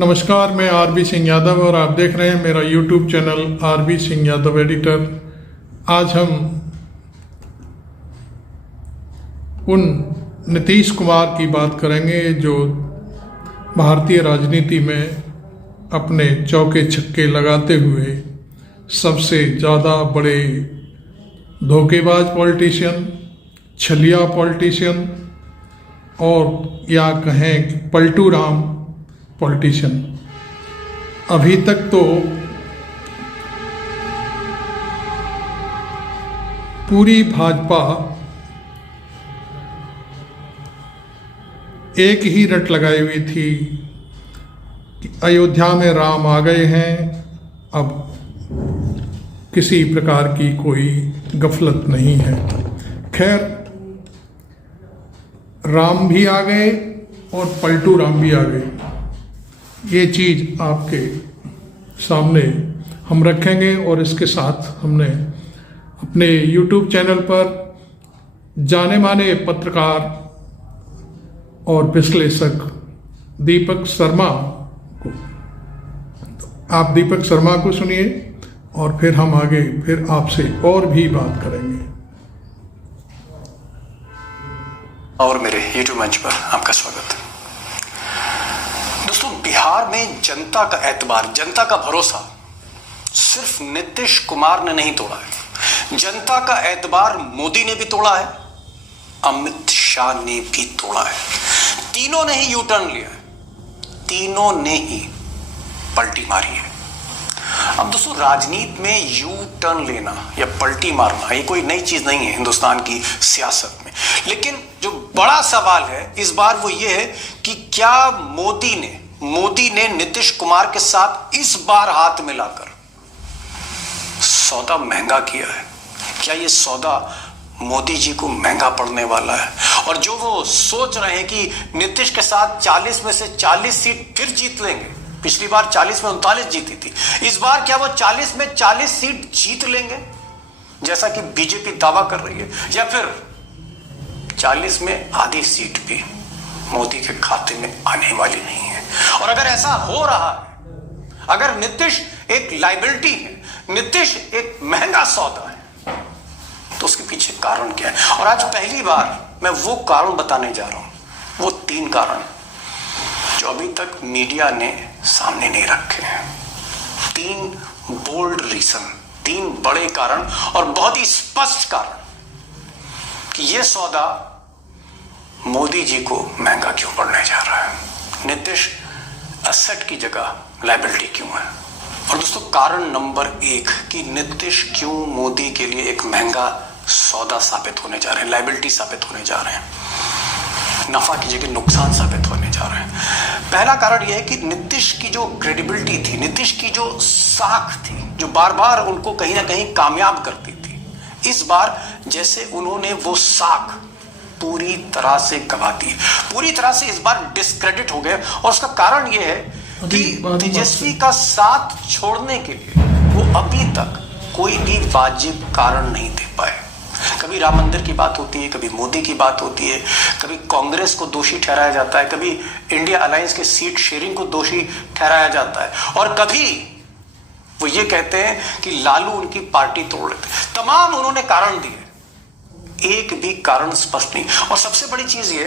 नमस्कार, मैं आरबी सिंह यादव और आप देख रहे हैं मेरा YouTube channel RB Singh Yadav editor. आज हम उन नीतीश कुमार की बात करेंगे जो भारतीय राजनीति में अपने चौके छक्के लगाते हुए सबसे ज़्यादा बड़े धोखेबाज पॉलिटिशियन, छलिया पॉलिटिशियन और या कहें कि पलटू राम पॉलिटिशियन। अभी तक तो पूरी भाजपा एक ही रट लगाई हुई थी कि अयोध्या में राम आ गए हैं, अब किसी प्रकार की कोई गफलत नहीं है। खैर, राम भी आ गए और पलटू राम भी आ गए। ये चीज़ आपके सामने हम रखेंगे और इसके साथ हमने अपने YouTube चैनल पर जाने माने पत्रकार और विश्लेषक दीपक शर्मा को, आप दीपक शर्मा को सुनिए और फिर हम आगे फिर आपसे और भी बात करेंगे। और मेरे YouTube मंच पर आपका स्वागत है। दोस्तों, बिहार में जनता का एतबार, जनता का भरोसा सिर्फ नीतीश कुमार ने नहीं तोड़ा है। जनता का एतबार मोदी ने भी तोड़ा है, अमित शाह ने भी तोड़ा है। तीनों ने ही यू टर्न लिया है, तीनों ने ही पलटी मारी है। अब दोस्तों, राजनीति में यू टर्न लेना या पलटी मारना ये कोई नई चीज नहीं है हिंदुस्तान की सियासत में। लेकिन जो बड़ा सवाल है इस बार वो ये है कि क्या मोदी ने नीतीश कुमार के साथ इस बार हाथ मिलाकर सौदा महंगा किया है? क्या ये सौदा मोदी जी को महंगा पड़ने वाला है? और जो वो सोच रहे हैं कि नीतीश के साथ 40 में से 40 सीट फिर जीत लेंगे, पिछली बार 40 में 39 जीती थी, इस बार क्या वो 40 में 40 सीट जीत लेंगे जैसा कि बीजेपी दावा कर रही है, या फिर 40 में आधी सीट भी मोदी के खाते में आने वाली नहीं है? और अगर ऐसा हो रहा है, अगर नीतीश एक लायबिलिटी है, नीतीश एक महंगा सौदा है, तो उसके पीछे कारण क्या है? और आज पहली बार मैं वो कारण बताने जा रहा हूं, वो 3 कारण जो अभी तक मीडिया ने सामने नहीं रखे हैं। 3 बोल्ड रीजन, 3 बड़े कारण और बहुत ही स्पष्ट कारण कि यह सौदा मोदी जी को महंगा क्यों पड़ने जा रहा है। नीतीश एसेट की जगह लायबिलिटी क्यों है? और दोस्तों, कारण नंबर 1 कि नीतीश क्यों मोदी के लिए एक महंगा सौदा साबित होने जा रहे हैं, लायबिलिटी साबित होने जा रहे हैं, नफा की जगह नुकसान साबित होने जा रहे हैं। पहला कारण यह है कि नीतीश की जो क्रेडिबिलिटी थी, नीतीश की जो साख थी, जो बार बार उनको कहीं ना कहीं कामयाब करती थी, इस बार जैसे उन्होंने वो साख पूरी तरह से गवा दी, पूरी तरह से इस बार डिस्क्रेडिट हो गए। और उसका कारण यह है कि तेजस्वी का साथ छोड़ने के लिए वो अभी तक कोई भी वाजिब कारण नहीं दे पाए। कभी राम मंदिर की बात होती है, कभी मोदी की बात होती है, कभी कांग्रेस को दोषी ठहराया जाता है, कभी इंडिया अलायंस के सीट शेयरिंग को दोषी ठहराया जाता है, और कभी वो ये कहते हैं कि लालू उनकी पार्टी तोड़ लेते। तमाम उन्होंने कारण दिए, एक भी कारण स्पष्ट नहीं। और सबसे बड़ी चीज ये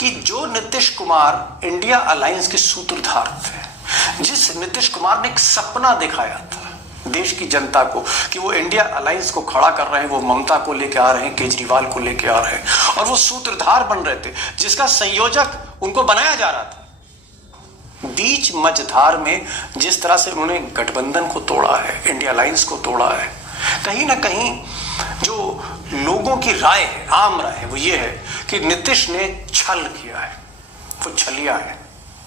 कि जो नीतीश कुमार इंडिया अलायंस के सूत्रधार थे, जिस नीतीश कुमार ने एक सपना दिखाया था देश की जनता को कि वो इंडिया अलायंस को खड़ा कर रहे हैं, वो ममता को लेके आ रहे हैं, केजरीवाल को लेके आ रहे हैं, और वो सूत्रधार बन रहे थे, जिसका संयोजक उनको बनाया जा रहा था। बीच मझधार में जिस तरह से उन्होंने गठबंधन को तोड़ा है, इंडिया अलायंस को तोड़ा है, कहीं ना कहीं जो लोगों की राय है, आम राय है, वो ये है कि नीतीश ने छल किया है, वो छलिया है।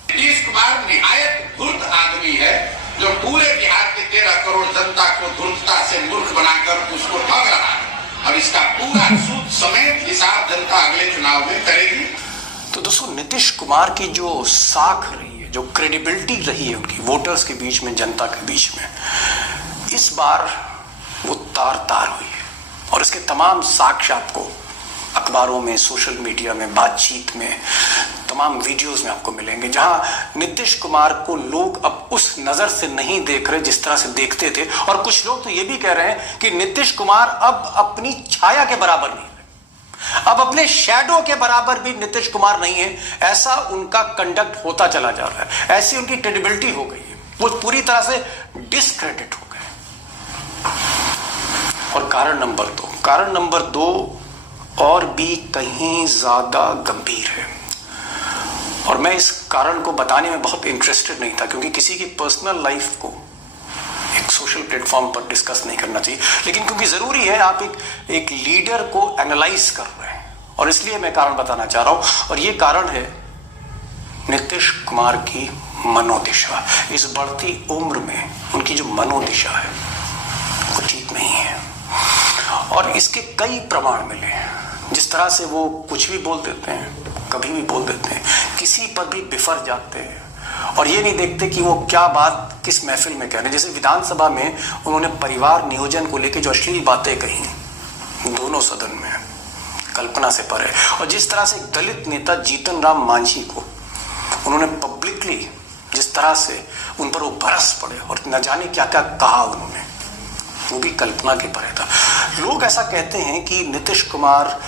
नीतीश कुमार निहायत धूर्त आदमी है जो पूरे बिहार के 13 करोड़ जनता को धूर्तता से मूर्ख बनाकर उसको ठग रहा है, और इसका पूरा सूद समेत हिसाब जनता अगले चुनाव में करेगी। तो दोस्तों, नीतीश कुमार की जो साख रही है, जो क्रेडिबिलिटी रही है उनकी वोटर्स के बीच में, जनता के बीच में, इस बार वो तार हुई है। और इसके तमाम साक्ष्य आपको अखबारों में, सोशल मीडिया में, बातचीत में, तमाम वीडियोस में आपको मिलेंगे, जहां नीतीश कुमार को लोग अब उस नजर से नहीं देख रहे जिस तरह से देखते थे। और कुछ लोग तो ये भी कह रहे हैं कि नीतीश कुमार अब अपनी छाया के बराबर नहीं है, अब अपने शैडो के बराबर भी नीतीश कुमार नहीं है। ऐसा उनका कंडक्ट होता चला जा रहा है, ऐसी उनकी क्रेडिबिलिटी हो गई है, वो पूरी तरह से डिस्क्रेडिट हो गए। और कारण नंबर दो और भी कहीं ज्यादा गंभीर है, और मैं इस कारण को बताने में बहुत इंटरेस्टेड नहीं था, क्योंकि किसी की पर्सनल लाइफ को एक सोशल प्लेटफॉर्म पर डिस्कस नहीं करना चाहिए, लेकिन क्योंकि जरूरी है, आप एक लीडर को एनालाइज कर रहे हैं, और इसलिए मैं कारण बताना चाह रहा हूं। और ये कारण है नीतीश कुमार की मनोदिशा। इस बढ़ती उम्र में उनकी जो मनोदिशा है वो ठीक नहीं है, और इसके कई प्रमाण मिले हैं। जिस तरह से वो कुछ भी बोल देते हैं, कभी भी बोल देते हैं, किसी पर भी बिफर जाते हैं, और ये नहीं देखते कि वो क्या बात किस महफिल में कह रहे हैं। जैसे विधानसभा में उन्होंने परिवार नियोजन को लेकर जो अश्लील बातें कही दोनों सदन में, कल्पना से परे। और जिस तरह से दलित नेता जीतन राम मांझी को उन्होंने पब्लिकली जिस तरह से उन पर वो बरस पड़े और न जाने क्या क्या कहा उन्होंने, वो भी कल्पना के परे था। लोग ऐसा कहते हैं कि नीतीश कुमार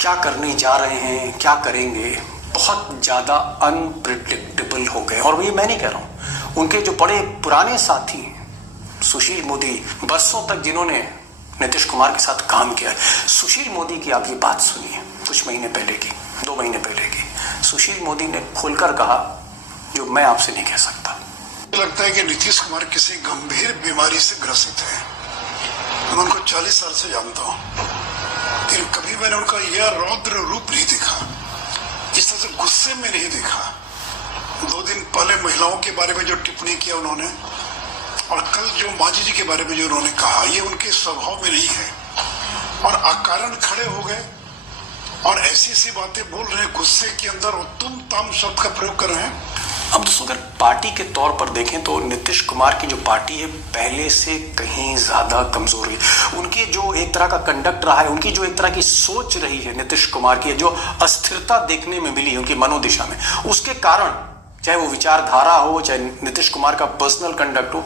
क्या करने जा रहे हैं, क्या करेंगे, बहुत ज्यादा अनप्रिडिक्टेबल हो गए। और ये मैं नहीं कह रहा हूं, उनके जो बड़े पुराने साथी सुशील मोदी, बरसों तक जिन्होंने नीतीश कुमार के साथ काम किया है, सुशील मोदी की आप ये बात सुनिए, कुछ महीने पहले की, 2 महीने पहले की। सुशील मोदी ने खुलकर कहा जो मैं आपसे नहीं कह सकता। लगता है कि नीतीश कुमार किसी गंभीर बीमारी से ग्रसित है। मैं उनको 40 साल से जानता हूँ, लेकिन कभी मैंने उनका यह रौद्र रूप नहीं देखा, इस तरह से गुस्से में नहीं देखा। 2 दिन पहले महिलाओं के बारे में जो टिप्पणी किया उन्होंने, और कल जो मांझी जी के बारे में जो उन्होंने कहा, ये उनके स्वभाव में नहीं है, और अकारण खड़े हो गए और ऐसी ऐसी बातें बोल रहे हैं गुस्से के अंदर, और तुम ताम शब्द का प्रयोग कर रहे हैं। अब दोस्तों, अगर पार्टी के तौर पर देखें तो नीतीश कुमार की जो पार्टी है पहले से कहीं ज्यादा कमजोर है। उनकी जो एक तरह का कंडक्ट रहा है, उनकी जो एक तरह की सोच रही है नीतीश कुमार की, जो अस्थिरता देखने में मिली है उनकी मनोदिशा में, उसके कारण चाहे वो विचारधारा हो, चाहे नीतीश कुमार का पर्सनल कंडक्ट हो,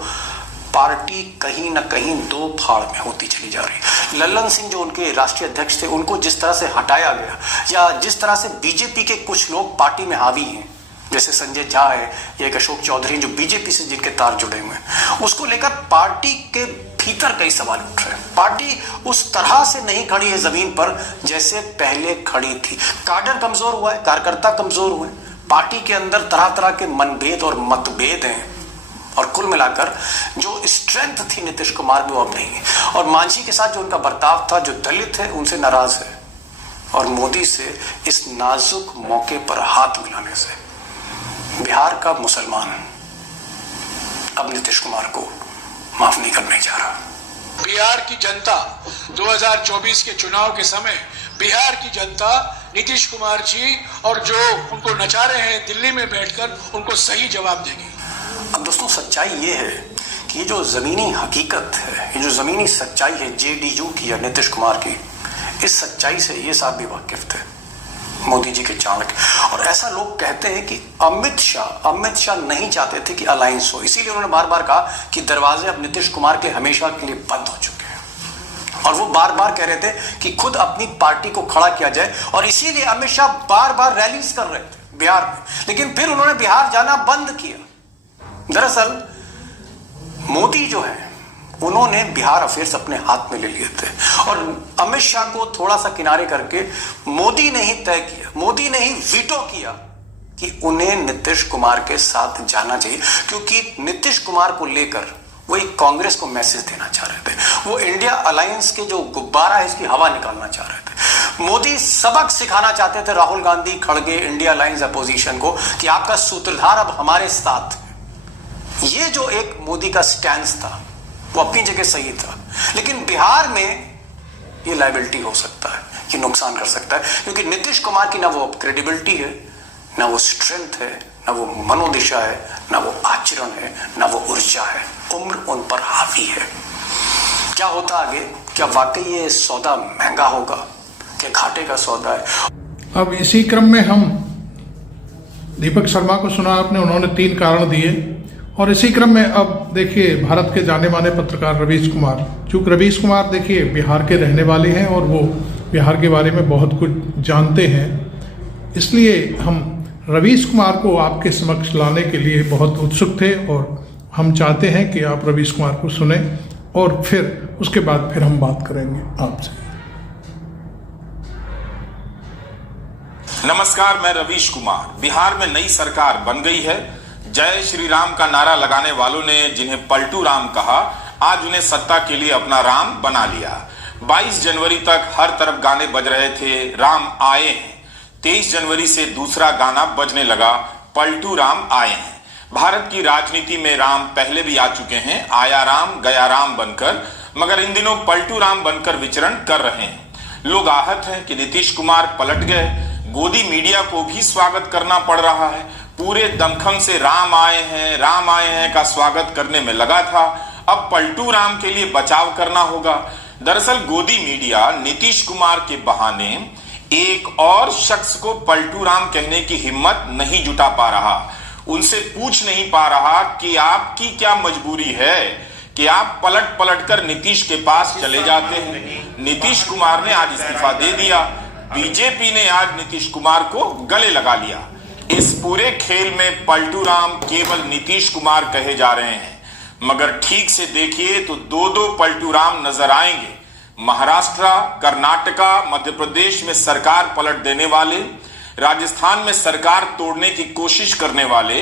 पार्टी कहीं ना कहीं 2 फाड़ में होती चली जा रही है। लल्लन सिंह जो उनके राष्ट्रीय अध्यक्ष थे, उनको जिस तरह से हटाया गया, या जिस तरह से बीजेपी के कुछ लोग पार्टी में हावी हैं, जैसे संजय झा है या एक अशोक चौधरी जो बीजेपी से जिनके तार जुड़े हुए हैं, उसको लेकर पार्टी के भीतर कई सवाल उठ रहे हैं। पार्टी उस तरह से नहीं खड़ी है जमीन पर जैसे पहले खड़ी थी। काडर कमजोर हुआ है, कार्यकर्ता कमजोर हुए, पार्टी के अंदर तरह तरह के मनभेद और मतभेद हैं, और कुल मिलाकर जो स्ट्रेंथ थी नीतीश कुमार में वो अब नहीं है। और मांझी के साथ जो उनका बर्ताव था, जो दलित है उनसे नाराज है, और मोदी से इस नाजुक मौके पर हाथ मिलाने से बिहार का मुसलमान अब नीतीश कुमार को माफ नहीं करने जा रहा। बिहार की जनता 2024 के चुनाव के समय बिहार की जनता नीतीश कुमार जी और जो उनको नचा रहे हैं दिल्ली में बैठकर, उनको सही जवाब देगी। अब दोस्तों, सच्चाई ये है कि ये जो जमीनी हकीकत है, ये जो जमीनी सच्चाई है जेडीयू की या नीतीश कुमार की, इस सच्चाई से ये साहब भी वाकिफ थे, मोदी जी के चाणक्य। और ऐसा लोग कहते हैं कि अमित शाह नहीं चाहते थे कि अलायंस हो, इसीलिए उन्होंने बार बार कहा कि दरवाजे अब नीतीश कुमार के हमेशा के लिए बंद हो चुके हैं। और वो बार बार कह रहे थे कि खुद अपनी पार्टी को खड़ा किया जाए, और इसीलिए अमित शाह बार बार रैलीज कर रहे थे बिहार में, लेकिन फिर उन्होंने बिहार जाना बंद किया। दरअसल मोदी जो है उन्होंने बिहार अफेयर्स अपने हाथ में ले लिए थे, और अमित शाह को थोड़ा सा किनारे करके मोदी ने ही तय किया, मोदी ने ही वीटो किया कि उन्हें नीतीश कुमार के साथ जाना चाहिए, क्योंकि नीतीश कुमार को लेकर वो एक कांग्रेस को मैसेज देना चाह रहे थे। वो इंडिया अलायंस के जो गुब्बारा है इसकी हवा निकालना चाह रहे थे। मोदी सबक सिखाना चाहते थे राहुल गांधी, खड़गे, इंडिया अलायंस अपोजिशन को कि आपका सूत्रधार अब हमारे साथ है। ये जो एक मोदी का स्टैंस था वो अपनी जगह सही था, लेकिन बिहार में ये लायबिलिटी हो सकता है, ये नुकसान कर सकता है, क्योंकि नीतीश कुमार की ना वो क्रेडिबिलिटी है, ना वो स्ट्रेंथ है, ना वो मनोदिशा है, ना वो आचरण है, ना वो ऊर्जा है। उम्र उन पर हावी है। क्या होता आगे? क्या वाकई ये सौदा महंगा होगा? क्या घाटे का सौदा है? अब इसी क्रम में हम दीपक शर्मा को सुना आपने, उन्होंने 3 कारण दिए। और इसी क्रम में अब देखिए भारत के जाने माने पत्रकार रवीश कुमार, चूँकि रवीश कुमार देखिए बिहार के रहने वाले हैं और वो बिहार के बारे में बहुत कुछ जानते हैं, इसलिए हम रवीश कुमार को आपके समक्ष लाने के लिए बहुत उत्सुक थे और हम चाहते हैं कि आप रवीश कुमार को सुने और फिर उसके बाद फिर हम बात करेंगे आपसे। नमस्कार, मैं रवीश कुमार। बिहार में नई सरकार बन गई है। जय श्री राम का नारा लगाने वालों ने जिन्हें पलटू राम कहा, आज उन्हें सत्ता के लिए अपना राम बना लिया। 22 जनवरी तक हर तरफ गाने बज रहे थे, राम आए हैं। 23 जनवरी से दूसरा गाना बजने लगा, पलटू राम आए हैं। भारत की राजनीति में राम पहले भी आ चुके हैं, आया राम गया राम बनकर, मगर इन दिनों पलटू राम बनकर विचरण कर रहे हैं। लोग आहत हैं कि नीतीश कुमार पलट गए। गोदी मीडिया को भी स्वागत करना पड़ रहा है। पूरे दमखम से राम आए हैं का स्वागत करने में लगा था। अब पलटू राम के लिए बचाव करना होगा। दरअसल गोदी मीडिया नीतीश कुमार के बहाने एक और शख्स को पलटू राम कहने की हिम्मत नहीं जुटा पा रहा। उनसे पूछ नहीं पा रहा कि आपकी क्या मजबूरी है कि आप पलट पलट कर नीतीश के पास चले जाते हैं। नीतीश कुमार ने आज इस्तीफा दे दिया। बीजेपी ने आज नीतीश कुमार को गले लगा लिया। इस पूरे खेल में पलटू राम केवल नीतीश कुमार कहे जा रहे हैं, मगर ठीक से देखिए तो 2-2 पलटू राम नजर आएंगे। महाराष्ट्र, कर्नाटका, मध्य प्रदेश में सरकार पलट देने वाले, राजस्थान में सरकार तोड़ने की कोशिश करने वाले,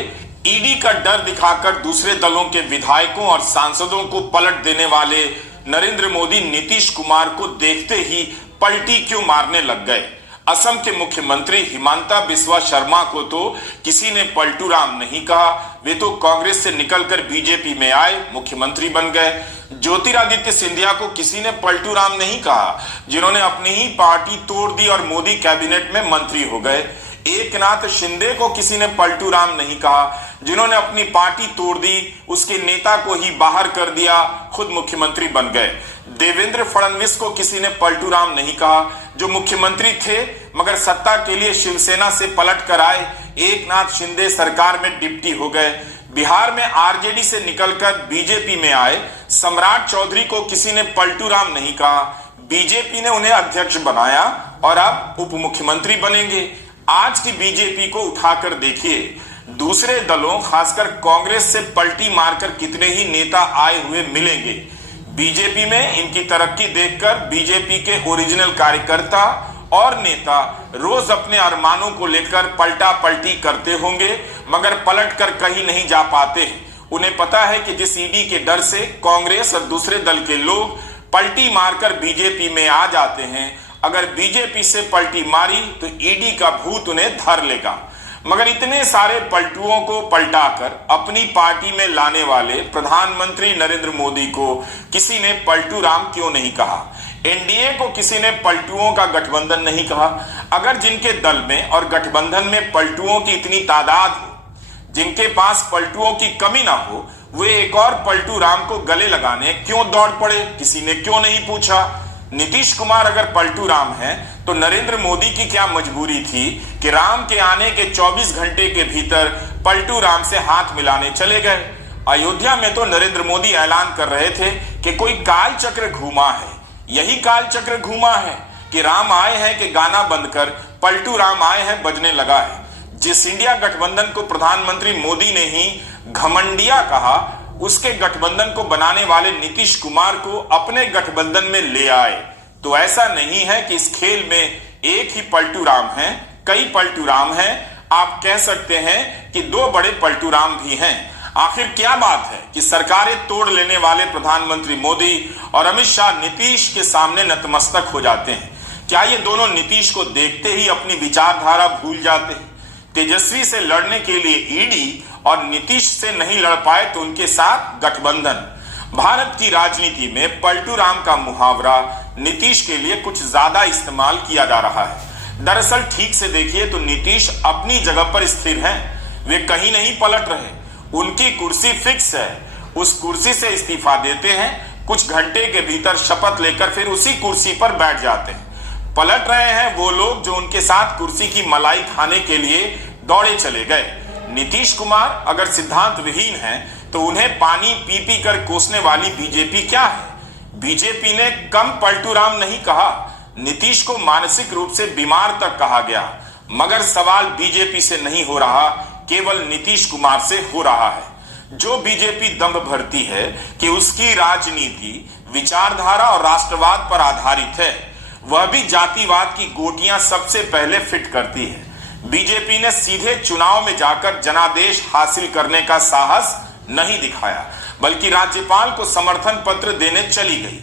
ईडी का डर दिखाकर दूसरे दलों के विधायकों और सांसदों को पलट देने वाले नरेंद्र मोदी नीतीश कुमार को देखते ही पलटी क्यों मारने लग गए। असम के मुख्यमंत्री हिमांता बिस्वा शर्मा को तो किसी ने पलटू राम नहीं कहा, वे तो कांग्रेस से निकलकर बीजेपी में आए, मुख्यमंत्री बन गए। ज्योतिरादित्य सिंधिया को किसी ने पलटू राम नहीं कहा, जिन्होंने अपनी ही पार्टी तोड़ दी और मोदी कैबिनेट में मंत्री हो गए। एकनाथ शिंदे को किसी ने पलटू राम नहीं कहा, जिन्होंने अपनी पार्टी तोड़ दी, उसके नेता को ही बाहर कर दिया, खुद मुख्यमंत्री बन गए। देवेंद्र फडणवीस को किसी ने पलटू राम नहीं कहा, जो मुख्यमंत्री थे मगर सत्ता के लिए शिवसेना से पलट कर आए। एकनाथ शिंदे सरकार में डिप्टी हो गए। बिहार में आरजेडी से निकलकर बीजेपी में आए सम्राट चौधरी को किसी ने पलटू राम नहीं कहा। बीजेपी ने उन्हें अध्यक्ष बनाया और अब उप मुख्यमंत्री बनेंगे। आज की बीजेपी को उठाकर देखिए, दूसरे दलों खासकर कांग्रेस से पलटी मारकर कितने ही नेता आए हुए मिलेंगे। बीजेपी में इनकी तरक्की देखकर बीजेपी के ओरिजिनल कार्यकर्ता और नेता रोज अपने अरमानों को लेकर पलटा पलटी करते होंगे, मगर पलट कर कहीं नहीं जा पाते। उन्हें पता है कि जिस ईडी के डर से कांग्रेस और दूसरे दल के लोग पलटी मारकर बीजेपी में आ जाते हैं, अगर बीजेपी से पलटी मारी तो ईडी का भूत उन्हें धर लेगा। मगर इतने सारे पलटुओं को पलटाकर अपनी पार्टी में लाने वाले प्रधानमंत्री नरेंद्र मोदी को किसी ने पलटू राम क्यों नहीं कहा? एनडीए को किसी ने पलटुओं का गठबंधन नहीं कहा। अगर जिनके दल में और गठबंधन में पलटुओं की इतनी तादाद हो, जिनके पास पलटुओं की कमी ना हो, वे एक और पलटू राम को गले लगाने क्यों दौड़ पड़े? किसी ने क्यों नहीं पूछा? नीतीश कुमार अगर पलटू राम हैं, तो नरेंद्र मोदी की क्या मजबूरी थी कि राम के आने के 24 घंटे के भीतर पलटू राम से हाथ मिलाने चले गए? अयोध्या में तो नरेंद्र मोदी ऐलान कर रहे थे कि कोई काल चक्र घूमा है। यही काल चक्र घूमा है कि राम आए हैं कि गाना बंद कर पलटू राम आए हैं बजने लगा है। जिस इंडिया गठबंधन को प्रधानमंत्री मोदी ने ही घमंडिया कहा, उसके गठबंधन को बनाने वाले नीतीश कुमार को अपने गठबंधन में ले आए। तो ऐसा नहीं है कि इस खेल में एक ही पलटू राम है, कई पलटू राम हैं। आप कह सकते हैं कि 2 बड़े पलटू राम भी हैं। आखिर क्या बात है कि सरकारें तोड़ लेने वाले प्रधानमंत्री मोदी और अमित शाह नीतीश के सामने नतमस्तक हो जाते हैं? क्या ये दोनों नीतीश को देखते ही अपनी विचारधारा भूल जाते हैं? तेजस्वी से लड़ने के लिए ईडी और नीतीश से नहीं लड़ पाए तो उनके साथ गठबंधन। भारत की राजनीति में पलटू राम का मुहावरा नीतीश के लिए कुछ ज्यादा इस्तेमाल किया जा रहा है। दरअसल ठीक से देखिए तो नीतीश अपनी जगह पर स्थिर हैं, वे कहीं नहीं पलट रहे। उनकी कुर्सी फिक्स है, उस कुर्सी से इस्तीफा देते हैं, कुछ घंटे के भीतर शपथ लेकर फिर उसी कुर्सी पर बैठ जाते हैं। पलट रहे हैं वो लोग जो उनके साथ कुर्सी की मलाई खाने के लिए दौड़े चले गए। नीतीश कुमार अगर सिद्धांत विहीन है तो उन्हें पानी पी पी कर कोसने वाली बीजेपी क्या है? बीजेपी ने कम पलटू राम नहीं कहा, नीतीश को मानसिक रूप से बीमार तक कहा गया। मगर सवाल बीजेपी से नहीं हो रहा, केवल नीतीश कुमार से हो रहा है। जो बीजेपी दंभ भरती है कि उसकी राजनीति विचारधारा और राष्ट्रवाद पर आधारित है, वह भी जातिवाद की गोटियां सबसे पहले फिट करती है। बीजेपी ने सीधे चुनाव में जाकर जनादेश हासिल करने का साहस नहीं दिखाया, बल्कि राज्यपाल को समर्थन पत्र देने चली गई।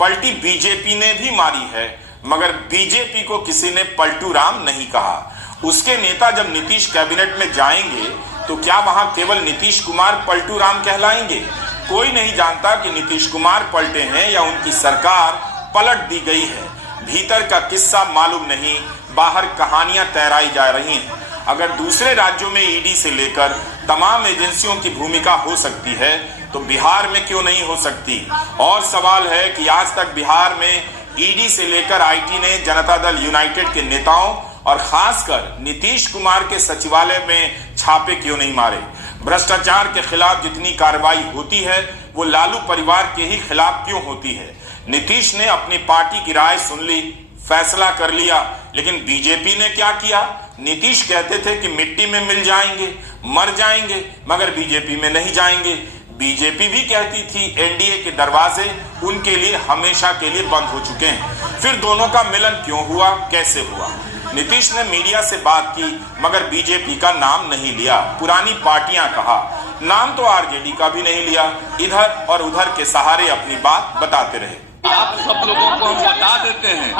पलटी बीजेपी ने भी मारी है, मगर बीजेपी को किसी ने पलटू राम नहीं कहा। उसके नेता जब नीतीश कैबिनेट में जाएंगे तो क्या वहां केवल नीतीश कुमार पलटू राम कहलाएंगे? कोई नहीं जानता कि नीतीश कुमार पलटे हैं या उनकी सरकार पलट दी गई है। भीतर का किस्सा मालूम नहीं, बाहर कहानियां तैराई जा रही हैं। अगर दूसरे राज्यों में ईडी से लेकर तमाम एजेंसियों की भूमिका हो सकती है तो बिहार में क्यों नहीं हो सकती? और सवाल है कि आज तक बिहार में ईडी से लेकर आईटी ने जनता दल यूनाइटेड के नेताओं और खासकर नीतीश कुमार के सचिवालय में छापे क्यों नहीं मारे? भ्रष्टाचार के खिलाफ जितनी कार्रवाई होती है वो लालू परिवार के ही खिलाफ क्यों होती है? नीतीश ने अपनी पार्टी की राय सुन ली, फैसला कर लिया, लेकिन बीजेपी ने क्या किया? नीतीश कहते थे कि मिट्टी में मिल जाएंगे, मर जाएंगे, मगर बीजेपी में नहीं जाएंगे। बीजेपी भी कहती थी एनडीए के दरवाजे उनके लिए हमेशा के लिए बंद हो चुके हैं। फिर दोनों का मिलन क्यों हुआ, कैसे हुआ? नीतीश ने मीडिया से बात की, मगर बीजेपी का नाम नहीं लिया। पुरानी पार्टियां कहा, नाम तो आरजेडी का भी नहीं लिया। इधर और उधर के सहारे अपनी बात बताते रहे। आप सब लोगों को हम बता देते हैं कि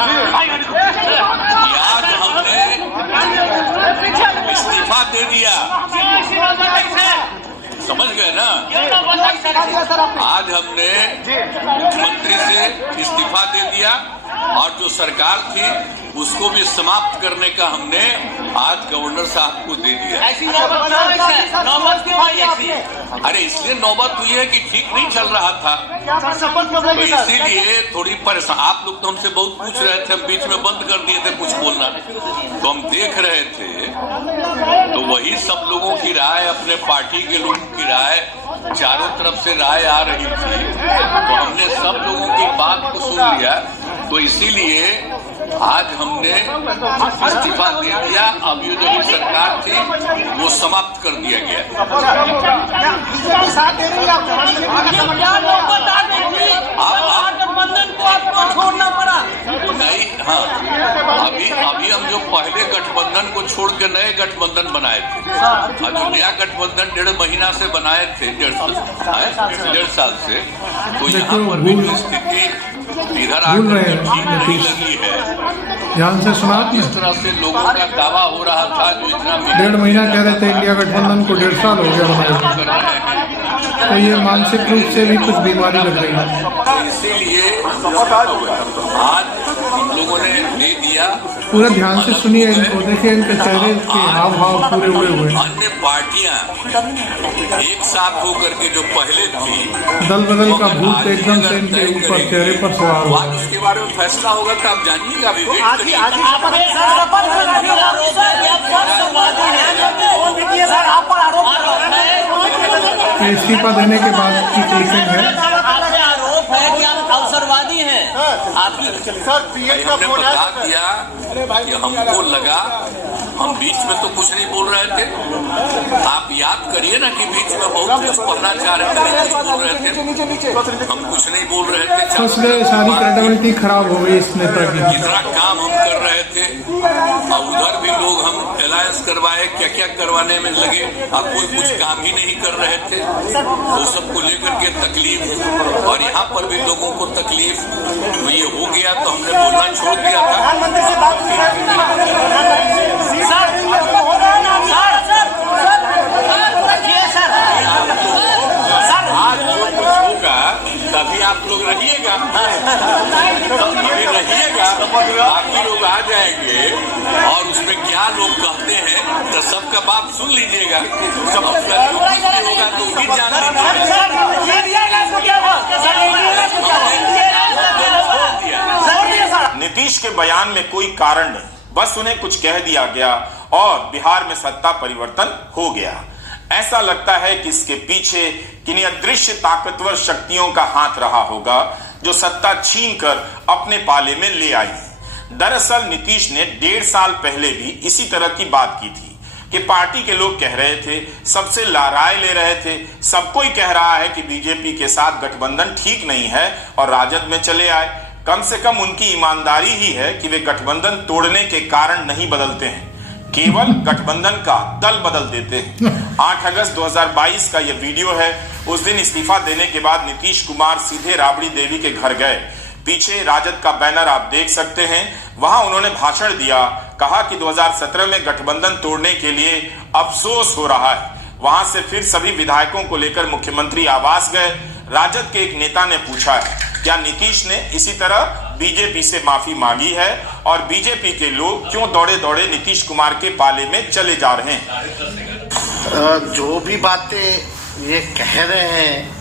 आज हमने इस्तीफा दे दिया। समझ गए ना? आज हमने मुख्यमंत्री से इस्तीफा दे दिया और जो सरकार थी उसको भी समाप्त करने का हमने आज गवर्नर साहब को दे दिया। अरे इसलिए नौबत हुई है कि ठीक नहीं चल रहा था, तो इसीलिए थोड़ी परेशान। आप लोग तो हमसे बहुत पूछ रहे थे, हम बीच में बंद कर दिए थे कुछ बोलना, तो हम देख रहे थे। तो वही सब लोगों की राय, अपने पार्टी के लोगों की राय, चारों तरफ से राय आ रही थी, तो हमने सब लोगों की बात को सुन लिया। तो इसीलिए आज हमने इस्तीफा दे दिया। अब ये जो सरकार थी वो समाप्त कर दिया गया। छोड़ना पड़ा नहीं? हाँ, अभी हम जो पहले गठबंधन को छोड़ के नए गठबंधन बनाए थे, और जो नया गठबंधन 1.5 महीना से बनाए थे, 1.5 साल से, तो यहाँ पर भी जो स्थिति इधर आकर ठीक नहीं लगी है। ध्यान से सुना, इस तरह से लोगों का दावा हो रहा था जो इतना 1.5 महीना कह रहे थे इंडिया गठबंधन को, 1.5 साल हो गया बनाए। तो ये मानसिक रूप से भी कुछ बीमारी लग रही है। इसीलिए आज लोगों ने दे दिया। पूरा ध्यान से सुनिए इनको, देखिए इनके चेहरे के हाव भाव पूरे उड़े हुए। अन्य पार्टियां एक साथ होकर के जो पहले थी, दल बदल का भूत एकदम से इनके ऊपर चेहरे पर सवार हुआ। उसके बारे में फैसला होगा तो आप जानिएगा। अभी वेट करिए। इस्तीफा देने के बाद की क्लिपिंग है। आरोप है कि आप अवसरवादी हैं। आपकी हमने बता दिया कि हमको लगा, हम बीच में तो कुछ नहीं बोल रहे थे। आप याद करिए ना कि बीच में बहुत कुछ पढ़ना चाह रहे थे, कुछ बोल रहे थे, हम कुछ नहीं बोल रहे थे। इसलिए सारी क्रेडिबिलिटी खराब हो गई इस नेता की। कितना काम हम कर रहे थे और उधर भी लोग हम अलायंस करवाए, क्या क्या करवाने में लगे और कोई कुछ काम ही नहीं कर रहे थे। वो सबको लेकर के तकलीफ, और यहाँ पर भी लोगों को तकलीफ, तो ये हो गया तो हमने बोलना छोड़ दिया था। आज जो कुछ होगा तभी आप लोग रहिएगा, तभी रहिएगा, बाकी लोग आ जाएंगे और उसमें क्या लोग कहते हैं तो सबका बात सुन लीजिएगा। सबका जो कुछ भी होगा तो भी जान नीतीश के बयान में कोई कारण नहीं, बस उन्हें कुछ कह दिया गया और बिहार में सत्ता परिवर्तन हो गया। ऐसा लगता है कि इसके पीछे किन्हीं अदृश्य ताकतवर शक्तियों का हाथ रहा होगा जो सत्ता छीनकर अपने पाले में ले आई है। दरअसल नीतीश ने 1.5 साल पहले भी इसी तरह की बात की थी कि पार्टी के लोग कह रहे थे, सबसे लाराय ले रहे थे, सबको ही कह रहा है कि बीजेपी के साथ गठबंधन ठीक नहीं है और राजद में चले आए। कम से कम उनकी ईमानदारी ही है कि वे गठबंधन तोड़ने के कारण नहीं बदलते हैं, केवल गठबंधन का दल बदल देते हैं। 8 अगस्त 2022 का यह वीडियो है। उस दिन इस्तीफा देने के बाद नीतीश कुमार सीधे राबड़ी देवी के घर गए। पीछे राजद का बैनर आप देख सकते हैं। वहां उन्होंने भाषण दिया, कहा कि 2017 में गठबंधन तोड़ने के लिए अफसोस हो रहा है। वहां से फिर सभी विधायकों को लेकर मुख्यमंत्री आवास गए। राजद के एक नेता ने पूछा है, क्या नीतीश ने इसी तरह बीजेपी से माफी मांगी है और बीजेपी के लोग क्यों दौड़े दौड़े नीतीश कुमार के पाले में चले जा रहे हैं? जो भी बातें ये कह रहे हैं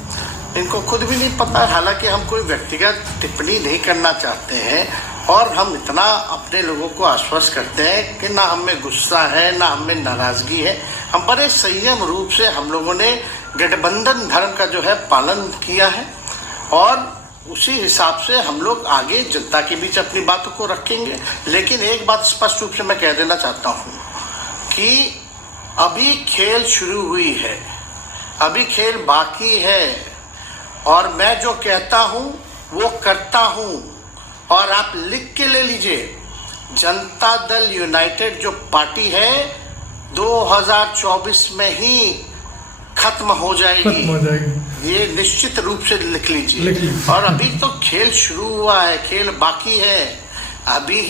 इनको खुद भी नहीं पता। हालांकि हम कोई व्यक्तिगत टिप्पणी नहीं करना चाहते हैं और हम इतना अपने लोगों को आश्वस्त करते हैं कि ना हमें गुस्सा है ना हमें नाराजगी है। हम बड़े संयम रूप से हम लोगों ने गठबंधन धर्म का जो है पालन किया है और उसी हिसाब से हम लोग आगे जनता के बीच अपनी बातों को रखेंगे। लेकिन एक बात स्पष्ट रूप से मैं कह देना चाहता हूँ कि अभी खेल शुरू हुई है, अभी खेल बाकी है और मैं जो कहता हूँ वो करता हूँ। और आप लिख के ले लीजिए, जनता दल यूनाइटेड जो पार्टी है 2024 में ही खत्म हो जाएगी। ये निश्चित रूप से लिख लीजिए। और अभी तो खेल शुरू हुआ है, खेल बाकी है। अभी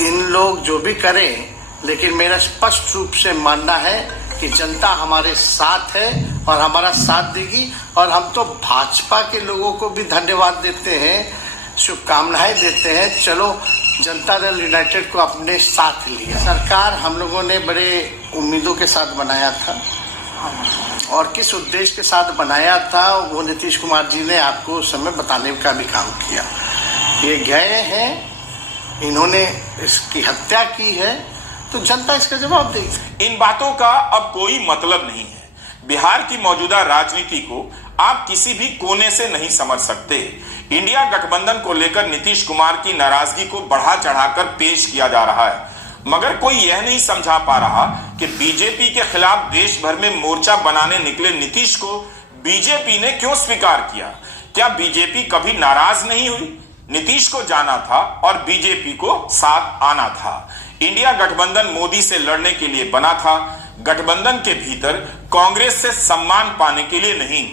इन लोग जो भी करें, लेकिन मेरा स्पष्ट रूप से मानना है कि जनता हमारे साथ है और हमारा साथ देगी। और हम तो भाजपा के लोगों को भी धन्यवाद देते हैं, शुभकामनाएं देते हैं। चलो, जनता दल यूनाइटेड को अपने साथ लिया। सरकार हम लोगों ने बड़े उम्मीदों के साथ बनाया था और किस उद्देश्य के साथ बनाया था वो नीतीश कुमार जी ने आपको उस समय बताने का भी काम किया। ये गए हैं, इन्होंने इसकी हत्या की है, तो जनता इसका जवाब देगी। इन बातों का अब कोई मतलब नहीं है। बिहार की मौजूदा राजनीति को आप किसी भी कोने से नहीं समझ सकते। इंडिया गठबंधन को लेकर नीतीश कुमार की नाराजगी को बढ़ा चढ़ाकर पेश किया जा रहा है, मगर कोई यह नहीं समझा पा रहा कि बीजेपी के खिलाफ देश भर में मोर्चा बनाने निकले नीतीश को बीजेपी ने क्यों स्वीकार किया। क्या बीजेपी कभी नाराज नहीं हुई? नीतीश को जाना था और बीजेपी को साथ आना था। इंडिया गठबंधन मोदी से लड़ने के लिए बना था, गठबंधन के भीतर कांग्रेस से सम्मान पाने के लिए नहीं।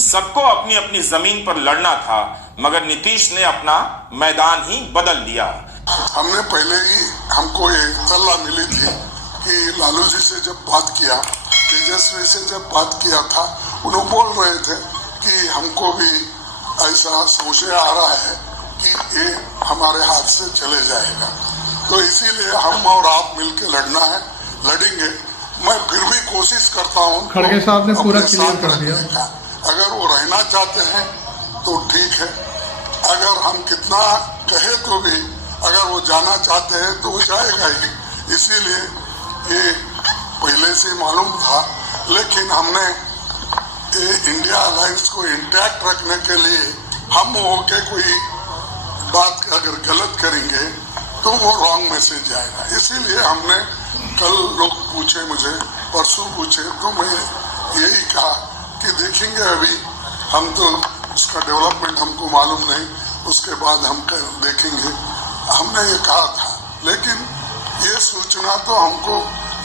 सबको अपनी अपनी जमीन पर लड़ना था, मगर नीतीश ने अपना मैदान ही बदल दिया। हमने पहले ही, हमको ये इत्तला मिली थी कि लालू जी से जब बात किया, तेजस्वी से जब बात किया था, उन्होंने बोल रहे थे कि हमको भी ऐसा संशय आ रहा है कि ये हमारे हाथ से चले जाएगा। तो इसीलिए हम और आप मिलकर लड़ना है, लड़ेंगे। मैं फिर भी कोशिश करता हूँ, खड़गे साहब ने पूरा क्लियर कर दिया। अगर वो रहना चाहते हैं तो ठीक है, अगर हम कितना कहे तो भी अगर वो जाना चाहते हैं तो वो जाएगा ही। इसीलिए ये पहले से मालूम था, लेकिन हमने ये इंडिया अलायंस को इंटैक्ट रखने के लिए हम होके कोई बात अगर गलत करेंगे तो वो रॉन्ग मैसेज जाएगा। इसीलिए हमने, कल लोग पूछे मुझे, परसों पूछे, तो मैं यही कहा कि देखेंगे, अभी हम तो उसका डेवलपमेंट हमको मालूम नहीं, उसके बाद हम देखेंगे। हमने ये कहा था, लेकिन ये सूचना तो हमको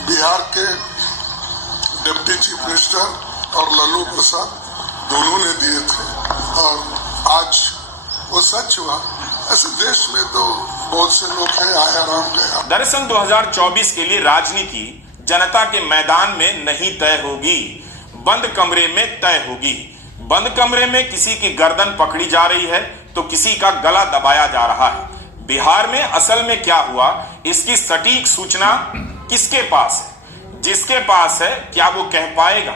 बिहार के डिप्टी चीफ मिनिस्टर और लालू प्रसाद दोनों ने दिए थे और आज वो सच हुआ। ऐसे देश में तो बहुत से लोग हैं, आया राम गया। दरअसल 2024 के लिए राजनीति जनता के मैदान में नहीं तय होगी, बंद कमरे में तय होगी। बंद कमरे में किसी की गर्दन पकड़ी जा रही है तो किसी का गला दबाया जा रहा है। बिहार में असल में क्या हुआ, इसकी सटीक सूचना किसके पास है? जिसके पास है, क्या वो कह पाएगा?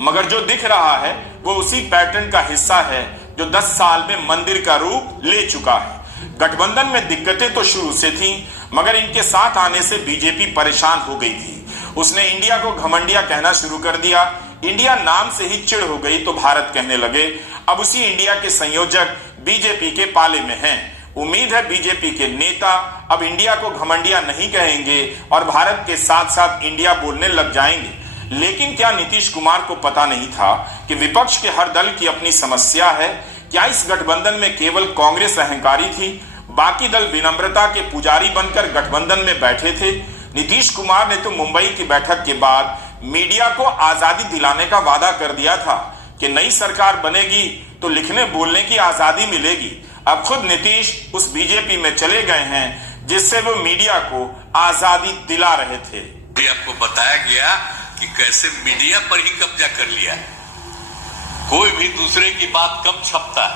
मगर जो दिख रहा है वो उसी पैटर्न का हिस्सा है जो 10 साल में मंदिर का रूप ले चुका है। गठबंधन में दिक्कतें तो शुरू से थी, मगर इनके साथ आने से बीजेपी परेशान हो गई थी। उसने इंडिया को घमंडिया कहना शुरू कर दिया। इंडिया नाम से ही चिढ़ हो गई तो भारत कहने लगे। अब उसी इंडिया के संयोजक बीजेपी के पाले में हैं। उम्मीद है बीजेपी के नेता अब इंडिया को घमंडिया नहीं कहेंगे और भारत के साथ साथ इंडिया बोलने लग जाएंगे। लेकिन क्या नीतीश कुमार को पता नहीं था कि विपक्ष के हर दल की अपनी समस्या है? क्या इस गठबंधन में केवल कांग्रेस अहंकारी थी? बाकी दल विनम्रता के पुजारी बनकर गठबंधन में बैठे थे। नीतीश कुमार ने तो मुंबई की बैठक के बाद मीडिया को आजादी दिलाने का वादा कर दिया था कि नई सरकार बनेगी तो लिखने बोलने की आजादी मिलेगी। अब खुद नीतीश उस बीजेपी में चले गए हैं जिससे वो मीडिया को आजादी दिला रहे थे। आपको बताया गया कि कैसे मीडिया पर ही कब्जा कर लिया। कोई भी दूसरे की बात कम छपता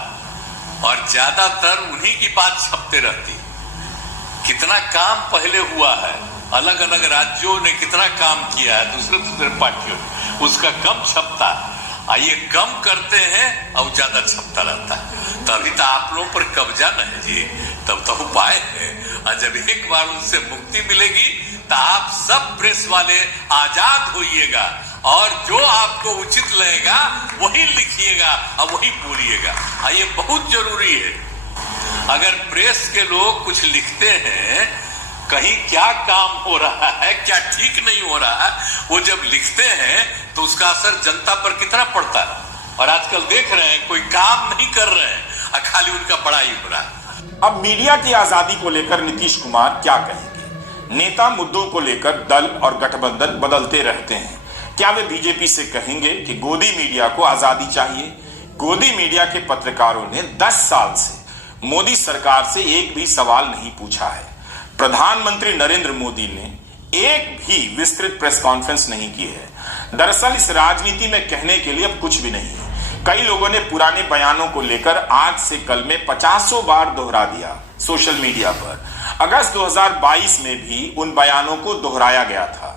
और ज्यादातर उन्हीं की बात छपते रहती। कितना काम पहले हुआ है, अलग अलग राज्यों ने कितना काम किया है, दूसरे पार्टियों ने, उसका कम छपता। ये कम करते हैं और ज्यादा छपता रहता है। तभी तो आप लोगों पर कब्जा न है जी, तब तो उपाय है। और जब एक बार उनसे मुक्ति मिलेगी तो आप सब प्रेस वाले आजाद होइएगा और जो आपको उचित लगेगा वही लिखिएगा और वही बोलिएगा। ये बहुत जरूरी है। अगर प्रेस के लोग कुछ लिखते हैं, कहीं क्या काम हो रहा है, क्या ठीक नहीं हो रहा है, वो जब लिखते हैं तो उसका असर जनता पर कितना पड़ता है। और आजकल देख रहे हैं कोई काम नहीं कर रहे हैं, खाली उनका बड़ाई हो रहा है। अब मीडिया की आजादी को लेकर नीतीश कुमार क्या कहेंगे? नेता मुद्दों को लेकर दल और गठबंधन बदलते रहते हैं। क्या वे बीजेपी से कहेंगे कि गोदी मीडिया को आजादी चाहिए? गोदी मीडिया के पत्रकारों ने 10 साल से मोदी सरकार से एक भी सवाल नहीं पूछा है। प्रधानमंत्री नरेंद्र मोदी ने एक भी विस्तृत प्रेस कॉन्फ्रेंस नहीं की है। दरअसल इस राजनीति में कहने के लिए अब कुछ भी नहीं है। कई लोगों ने पुराने बयानों को लेकर आज से कल में 50 बार दोहरा दिया सोशल मीडिया पर। अगस्त 2022 में भी उन बयानों को दोहराया गया था।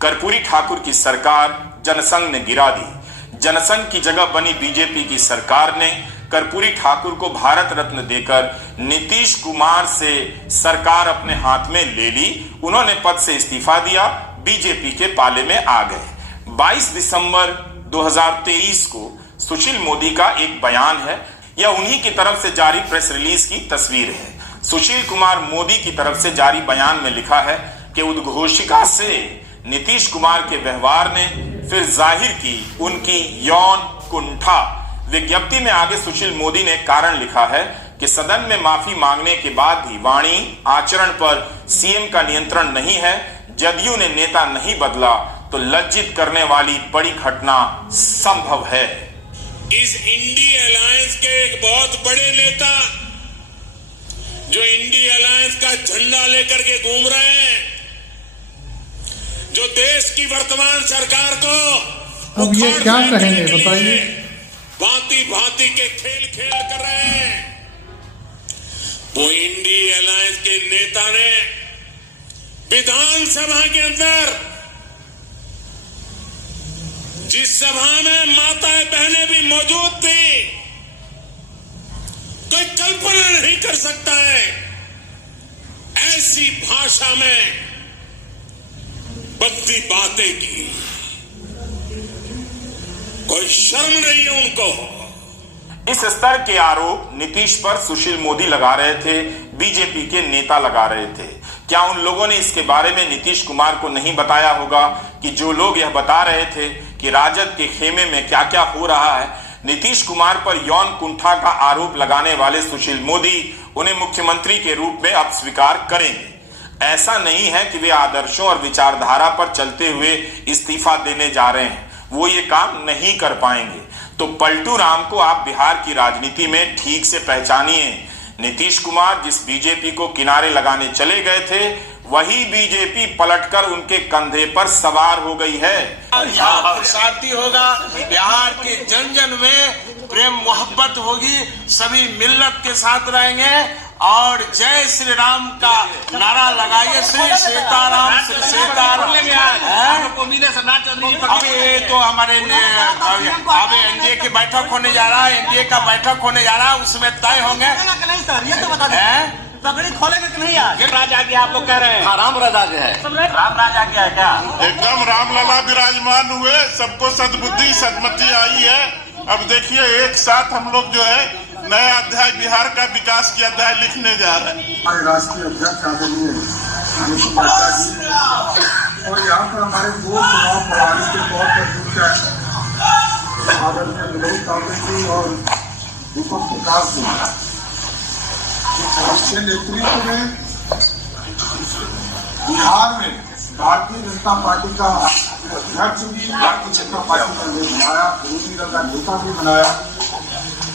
कर्पूरी ठाकुर की सरकार जनसंघ ने गिरा दी। जनसंघ की जगह बनी बीजेपी की सरकार ने कर्पूरी ठाकुर को भारत रत्न देकर नीतीश कुमार से सरकार अपने हाथ में ले ली। उन्होंने पद से इस्तीफा दिया, बीजेपी के पाले में आ गए। 22 दिसंबर 2023 को सुशील मोदी का एक बयान है। यह उन्हीं की तरफ से जारी प्रेस रिलीज की तस्वीर है। सुशील कुमार मोदी की तरफ से जारी बयान में लिखा है कि उद्घोषिका से नीतीश कुमार के व्यवहार ने फिर जाहिर की उनकी यौन कुंठा। विज्ञप्ति में आगे सुशील मोदी ने कारण लिखा है कि सदन में माफी मांगने के बाद भी वाणी आचरण पर सीएम का नियंत्रण नहीं है। जदयू ने नेता नहीं बदला तो लज्जित करने वाली बड़ी घटना संभव है। इस इंडी अलायंस के एक बहुत बड़े नेता जो इंडी अलायंस का झंडा लेकर के घूम रहे हैं, जो देश की वर्तमान सरकार को अब ये क्या कहेंगे बताइए? भांति भांति के खेल कर रहे हैं। वो इंडी अलायंस के नेता ने विधानसभा के अंदर, जिस सभा में माताएं बहनें भी मौजूद थी, कोई कल्पना नहीं कर सकता है ऐसी भाषा में बद्दी बातें की। कोई शर्म नहीं है उनको। इस स्तर के आरोप नीतीश पर सुशील मोदी लगा रहे थे, बीजेपी के नेता लगा रहे थे। क्या उन लोगों ने इसके बारे में नीतीश कुमार को नहीं बताया होगा कि जो लोग यह बता रहे थे कि राजद के खेमे में क्या क्या हो रहा है? नीतीश कुमार पर यौन कुंठा का आरोप लगाने वाले सुशील मोदी उन्हें मुख्यमंत्री के रूप में अब स्वीकार करेंगे। ऐसा नहीं है कि वे आदर्शों और विचारधारा पर चलते हुए इस्तीफा देने जा रहे हैं, वो ये काम नहीं कर पाएंगे। तो पलटू राम को आप बिहार की राजनीति में ठीक से पहचानिए। नीतीश कुमार जिस बीजेपी को किनारे लगाने चले गए थे, वही बीजेपी पलटकर उनके कंधे पर सवार हो गई है। शांति होगा, बिहार के जन जन में प्रेम मोहब्बत होगी, सभी मिल्लत के साथ रहेंगे और जय श्री राम का नारा लगाइए। श्री सीताराम, श्री सीताराम। अब ये तो हमारे अब एनडीए की बैठक होने जा रहा है, एनडीए का बैठक होने जा रहा है, उसमें तय होंगे। ये तो बता दें पगड़ी खोलेंगे कि नहीं आज? राज आ गया, आप लोग कह रहे हैं। हाँ, राम राज आ गया है। राम राज आ गया है क्या? एकदम रामलला विराजमान हुए, सबको सद्बुद्धि सदमति आई है। अब देखिए एक साथ हम लोग जो है नया अध्याय बिहार का विकास की अध्याय लिखने जा रहे हैं। हमारे राष्ट्रीय अध्यक्ष आदरणीय नड्डा जी और यहाँ पर हमारे दो चुनाव प्रणाली के तौर पर जुट गए आदरणीय विनोद तावड़े जी और दीपक प्रकाश जी। इसके नेतृत्व में बिहार में भारतीय जनता पार्टी का अध्यक्ष भी, भारतीय जनता पार्टी का बनाया, विरोधी दल का नेता भी बनाया।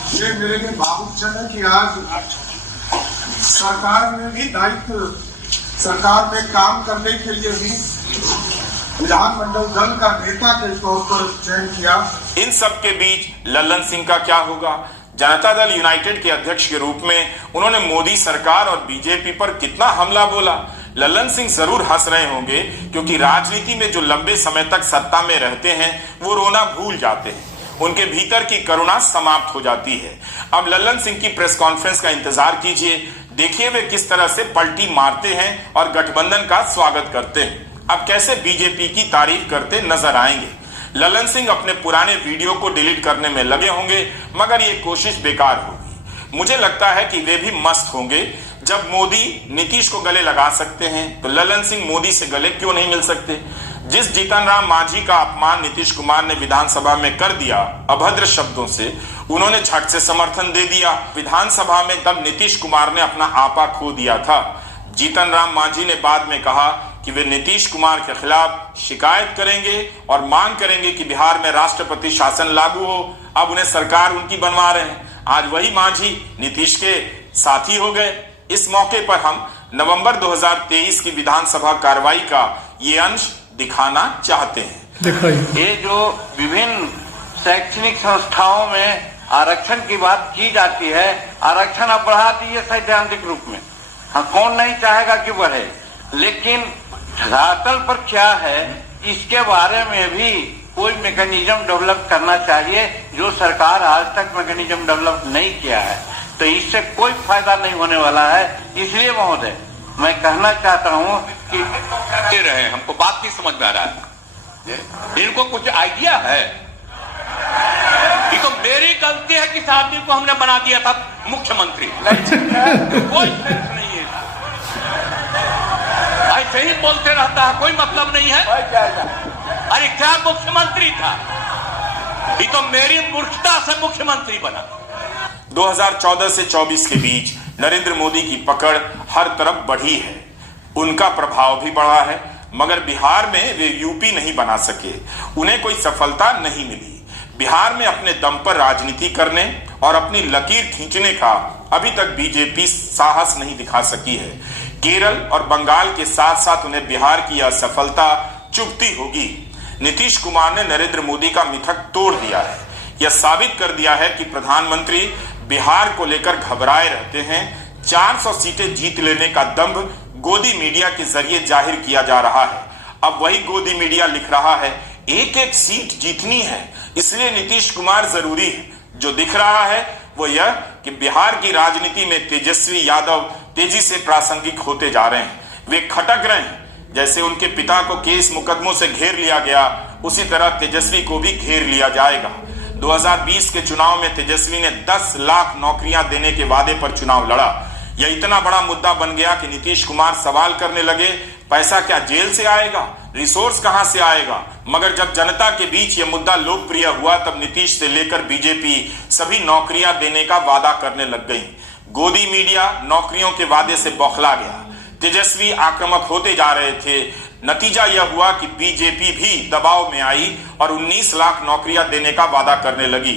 ये मेरे लिए भावुक क्षण है कि आज सरकार में भी दायित्व, सरकार में काम करने के लिए भी विधानमंडल दल का नेता के तौर पर चयन किया। इन सब के बीच लल्लन सिंह का क्या होगा? जनता दल यूनाइटेड के अध्यक्ष के रूप में उन्होंने मोदी सरकार और बीजेपी पर कितना हमला बोला। लल्लन सिंह जरूर हंस रहे होंगे क्योंकि राजनीति में जो लंबे समय तक सत्ता में रहते हैं वो रोना भूल जाते हैं, उनके भीतर की करुणा समाप्त हो जाती है। अब लल्लन सिंह की प्रेस कॉन्फ्रेंस का इंतजार कीजिए, देखिए वे किस तरह से पलटी मारते हैं और गठबंधन का स्वागत करते हैं। अब कैसे बीजेपी की तारीफ करते नजर आएंगे। लल्लन सिंह अपने पुराने वीडियो को डिलीट करने में लगे होंगे, मगर ये कोशिश बेकार होगी। मुझे लगता है कि वे भी मस्त होंगे। जब मोदी नीतीश को गले लगा सकते हैं तो लल्लन सिंह मोदी से गले क्यों नहीं मिल सकते। जिस जीतन राम मांझी का अपमान नीतीश कुमार ने विधानसभा में कर दिया अभद्र शब्दों से, उन्होंने झट से समर्थन दे दिया। विधानसभा में तब नीतीश कुमार ने अपना आपा खो दिया था। जीतन राम मांझी ने बाद में कहा कि वे नीतीश कुमार के खिलाफ शिकायत करेंगे और मांग करेंगे कि बिहार में राष्ट्रपति शासन लागू हो। अब उन्हें सरकार उनकी बनवा रहे हैं। आज वही मांझी नीतीश के साथी हो गए। इस मौके पर हम नवंबर 2023 की विधानसभा कार्रवाई का ये अंश दिखाना चाहते हैं। दिखाइए। ये जो विभिन्न शैक्षणिक संस्थाओं में आरक्षण की बात की जाती है, आरक्षण अब बढ़ा दिए सैद्धांतिक रूप में। हाँ, कौन नहीं चाहेगा कि बढ़े, लेकिन धरातल पर क्या है इसके बारे में भी कोई मैकेनिज्म डेवलप करना चाहिए, जो सरकार आज तक मैकेनिज्म डेवलप नहीं किया है। तो इससे कोई फायदा नहीं होने वाला है। इसलिए महोदय मैं कहना चाहता हूँ कि दे रहे हैं, हमको बात नहीं समझ में आ रहा है। इनको कुछ आइडिया है? ये तो मेरी गलती है कि इस आदमी को हमने बना दिया था मुख्यमंत्री। कोई सेंस नहीं है, ऐसे ही बोलते रहता है, कोई मतलब नहीं है। अरे क्या मुख्यमंत्री था, ये तो मेरी मूर्खता से मुख्यमंत्री बना। 2014 से 24 के बीच नरेंद्र मोदी की पकड़ हर तरफ बढ़ी है, उनका प्रभाव भी बढ़ा है, मगर बिहार में वे यूपी नहीं बना सके, उन्हें कोई सफलता नहीं मिली। बिहार में अपने दम पर राजनीति करने और अपनी लकीर खींचने का अभी तक बीजेपी साहस नहीं दिखा सकी है। केरल और बंगाल के साथ साथ उन्हें बिहार की असफलता चुभती होगी। नीतीश कुमार ने नरेंद्र मोदी का मिथक तोड़ दिया है। यह साबित कर दिया है कि प्रधानमंत्री बिहार को लेकर घबराए रहते हैं। 400 सीटें जीत लेने का दंभ गोदी मीडिया के जरिए जाहिर किया जा रहा है। अब वही गोदी मीडिया लिख रहा है एक एक सीट जीतनी है, इसलिए नीतीश कुमार जरूरी है। जो दिख रहा है वो यह कि बिहार की राजनीति में तेजस्वी यादव तेजी से प्रासंगिक होते जा रहे हैं। वे खटक रहे हैं। जैसे उनके पिता को केस मुकदमों से घेर लिया गया, उसी तरह तेजस्वी को भी घेर लिया जाएगा। 2020 के चुनाव में तेजस्वी ने 10 लाख नौकरियां देने के वादे पर चुनाव लड़ा। यह इतना बड़ा मुद्दा बन गया कि नीतीश कुमार सवाल करने लगे, पैसा क्या जेल से आएगा, रिसोर्स कहां से आएगा। मगर जब जनता के बीच यह मुद्दा लोकप्रिय हुआ तब नीतीश से लेकर बीजेपी सभी नौकरियां देने का वादा करने लग गई। गोदी मीडिया नौकरियों के वादे से बौखला गया। तेजस्वी आक्रामक होते जा रहे थे। नतीजा यह हुआ कि बीजेपी भी दबाव में आई और 19 लाख नौकरियां देने का वादा करने लगी।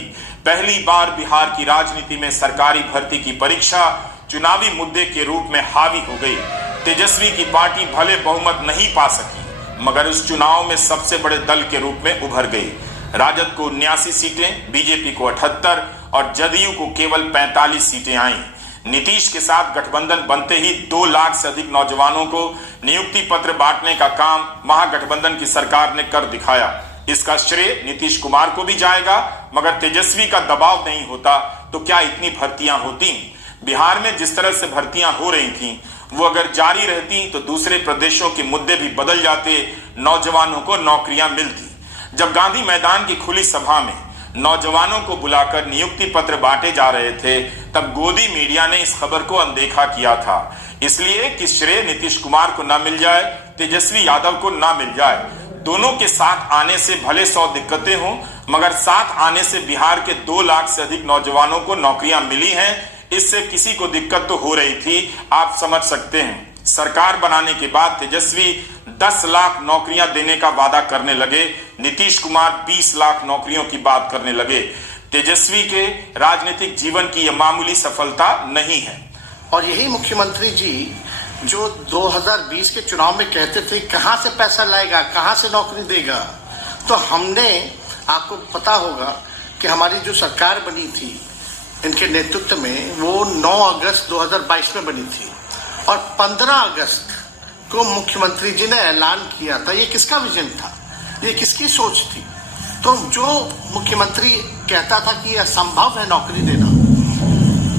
पहली बार बिहार की राजनीति में सरकारी भर्ती की परीक्षा चुनावी मुद्दे के रूप में हावी हो गई। तेजस्वी की पार्टी भले बहुमत नहीं पा सकी, मगर इस चुनाव में सबसे बड़े दल के रूप में उभर गई। राजद को 79 सीटें, बीजेपी को 78 और जदयू को केवल 45 सीटें आईं। नीतीश के साथ गठबंधन बनते ही 2 लाख से अधिक नौजवानों को नियुक्ति पत्र बांटने का काम महागठबंधन की सरकार ने कर दिखाया। इसका श्रेय नीतीश कुमार को भी जाएगा, मगर तेजस्वी का दबाव नहीं होता तो क्या इतनी भर्तियां होती? बिहार में जिस तरह से भर्तियां हो रही थीं, वो अगर जारी रहती तो दूसरे प्रदेशों के मुद्दे भी बदल जाते, नौजवानों को नौकरियां मिलती। जब गांधी मैदान की खुली सभा में नौजवानों को बुलाकर नियुक्ति पत्र बांटे जा रहे थे, तब गोदी मीडिया ने इस खबर को अनदेखा किया था, इसलिए कि श्रेय नीतीश कुमार को न मिल जाए, तेजस्वी यादव को न मिल जाए। दोनों के साथ आने से भले 100 दिक्कतें हों, मगर साथ आने से बिहार के 2 लाख से अधिक नौजवानों को नौकरियां मिली हैं। इससे किसी को दिक्कत तो हो रही थी, आप समझ सकते हैं। सरकार बनाने के बाद तेजस्वी 10 लाख नौकरियां देने का वादा करने लगे, नीतीश कुमार 20 लाख नौकरियों की बात करने लगे। तेजस्वी के राजनीतिक जीवन की यह मामूली सफलता नहीं है। और यही मुख्यमंत्री जी जो 2020 के चुनाव में कहते थे कहां से पैसा लाएगा, कहां से नौकरी देगा, तो हमने, आपको पता होगा कि हमारी जो सरकार बनी थी इनके नेतृत्व में, वो 9 अगस्त 2022 में बनी थी और 15 अगस्त को मुख्यमंत्री जी ने ऐलान किया था। ये किसका विजन था, ये किसकी सोच थी? तो जो मुख्यमंत्री कहता था कि यह संभव है नौकरी देना,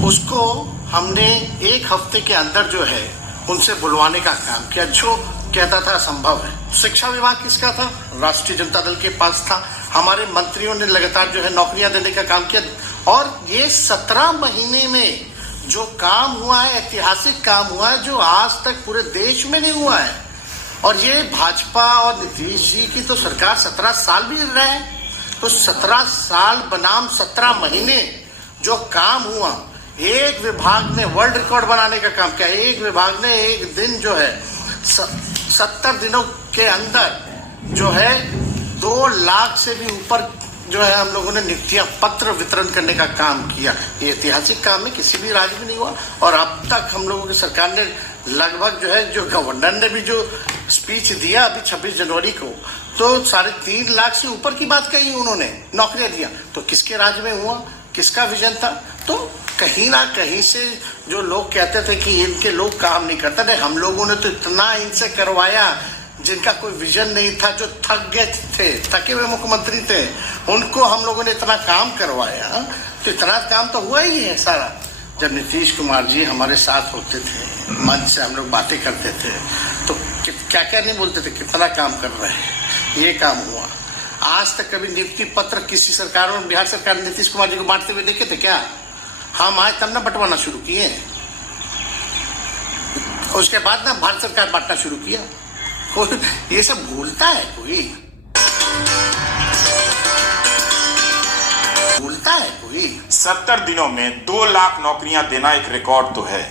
उसको हमने 1 हफ्ते के अंदर जो है उनसे बुलवाने का काम किया। जो कहता था असंभव है। शिक्षा विभाग किसका था? राष्ट्रीय जनता दल के पास था। हमारे मंत्रियों ने लगातार जो है नौकरियां देने का काम किया और ये 17 महीने में जो काम हुआ है, ऐतिहासिक काम हुआ है, जो आज तक पूरे देश में नहीं हुआ है। और ये भाजपा और नीतीश जी की तो सरकार 17 साल भी रहे हैं, तो 17 साल बनाम 17 महीने जो काम हुआ, एक विभाग ने वर्ल्ड रिकॉर्ड बनाने का काम किया। एक विभाग ने एक दिन जो है 70 दिनों के अंदर जो है 2 लाख से भी ऊपर जो है हम लोगों ने नियुक्तियां पत्र वितरण करने का काम किया। ये ऐतिहासिक काम है, किसी भी राज्य में नहीं हुआ। और अब तक हम लोगों की सरकार ने लगभग जो है, जो गवर्नर ने भी जो स्पीच दिया अभी 26 जनवरी को, तो 3.5 लाख से ऊपर की बात कही उन्होंने, नौकरियां दिया। तो किसके राज्य में हुआ, किसका विजन था? तो कहीं ना कहीं से जो लोग कहते थे कि इनके लोग काम नहीं करते थे, हम लोगों ने तो इतना इनसे करवाया जिनका कोई विजन नहीं था, जो थक गए थे, थके हुए मुख्यमंत्री थे, उनको हम लोगों ने इतना काम करवाया। तो इतना काम तो हुआ ही है सारा। जब नीतीश कुमार जी हमारे साथ होते थे, मंच से हम लोग बातें करते थे, तो क्या क्या नहीं बोलते थे, कितना काम कर रहे हैं, ये काम हुआ। आज तक कभी नियुक्ति पत्र किसी सरकारों में, बिहार सरकार ने नीतीश कुमार जी को बांटते हुए देखे थे क्या? हम आज तब ना बंटवाना शुरू किए, उसके बाद ना भारत सरकार बांटना शुरू किया। ये सब भूलता है कोई? भूलता है कोई? 70 दिनों में 2 लाख नौकरियां देना एक रिकॉर्ड तो है।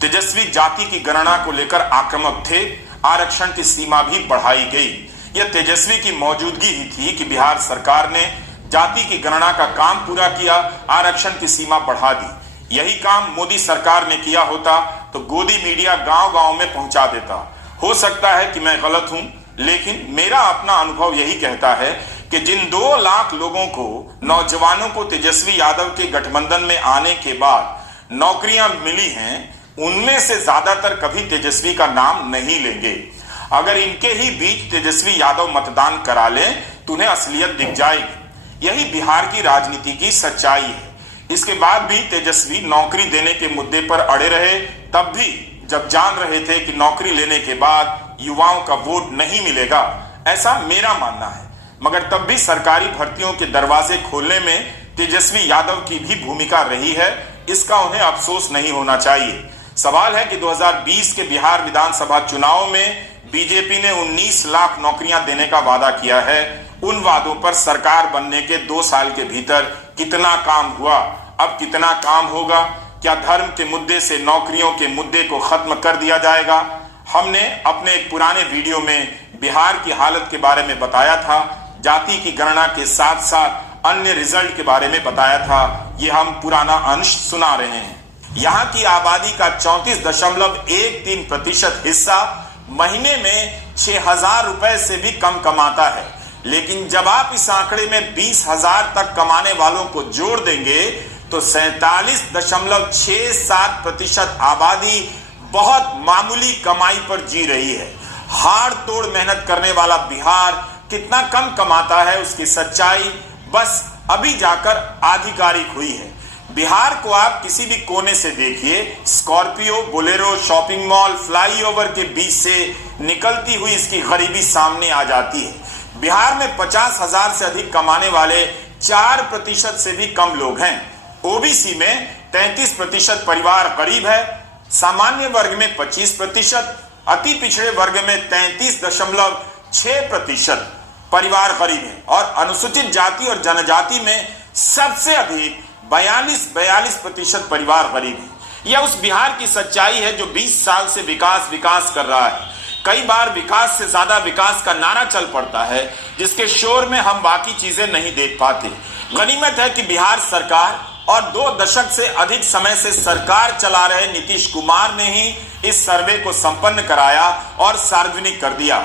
तेजस्वी जाति की गणना को लेकर आक्रामक थे, आरक्षण की सीमा भी बढ़ाई गई। यह तेजस्वी की मौजूदगी ही थी कि बिहार सरकार ने जाति की गणना का काम पूरा किया, आरक्षण की सीमा बढ़ा दी। यही काम मोदी सरकार ने किया होता तो गोदी मीडिया गांव-गांव में पहुंचा देता। हो सकता है कि मैं गलत हूं, लेकिन मेरा अपना अनुभव यही कहता है कि जिन 2 लाख लोगों को, नौजवानों को तेजस्वी यादव के गठबंधन में आने के बाद नौकरियां मिली हैं, उनमें से ज्यादातर कभी तेजस्वी का नाम नहीं लेंगे। अगर इनके ही बीच तेजस्वी यादव मतदान करा लें तो उन्हें असलियत दिख जाएगी। यही बिहार की राजनीति की सच्चाई है। इसके बाद भी तेजस्वी नौकरी देने के मुद्दे पर अड़े रहे, तब भी जब जान रहे थे कि नौकरी लेने के बाद युवाओं का वोट नहीं मिलेगा, ऐसा मेरा मानना है। मगर तब भी सरकारी भर्तियों के दरवाजे खोलने में तेजस्वी यादव की भी भूमिका रही है, इसका उन्हें अफसोस नहीं होना चाहिए। सवाल है कि 2020 के बिहार विधानसभा चुनाव में बीजेपी ने 19 लाख नौकरियां देने का वादा किया है। उन वादों पर सरकार बनने के 2 साल के भीतर कितना काम हुआ, अब कितना काम होगा? क्या धर्म के मुद्दे से नौकरियों के मुद्दे को खत्म कर दिया जाएगा? हमने अपने एक पुराने वीडियो में बिहार की हालत के बारे में बताया था, जाति की गणना के साथ साथ अन्य रिजल्ट के बारे में बताया था। ये हम पुराना अंश सुना रहे हैं। यहाँ की आबादी का 34.13% हिस्सा महीने में 6,000 रुपए से भी कम कमाता है। लेकिन जब आप इस आंकड़े में 20,000 तक कमाने वालों को जोड़ देंगे तो तो 47.67% आबादी बहुत मामूली कमाई पर जी रही है। हाड़ तोड़ मेहनत करने वाला बिहार कितना कम कमाता है, उसकी सच्चाई बस अभी जाकर आधिकारिक हुई है। बिहार को आप किसी भी कोने से देखिए, Scorpio, Bolero, shopping mall, flyover के बीच से निकलती हुई इसकी गरीबी सामने आ जाती है। बिहार में 50,000 से अधिक कमाने वाले 4% से भी कम लोग हैं। ओबीसी में 33% परिवार गरीब है, सामान्य वर्ग में 25%, अति पिछड़े वर्ग में 33.6% परिवार गरीब है और अनुसूचित जाति और जनजाति में सबसे अधिक 42% परिवार गरीब है। यह उस बिहार की सच्चाई है जो 20 साल से विकास विकास कर रहा है। कई बार विकास से ज्यादा विकास का नारा चल पड़ता है, जिसके शोर में हम बाकी चीजें नहीं देख पाते। गनीमत है कि बिहार सरकार और 2 दशक से अधिक समय से सरकार चला रहे नीतीश कुमार ने ही इस सर्वे को संपन्न कराया और सार्वजनिक कर दिया।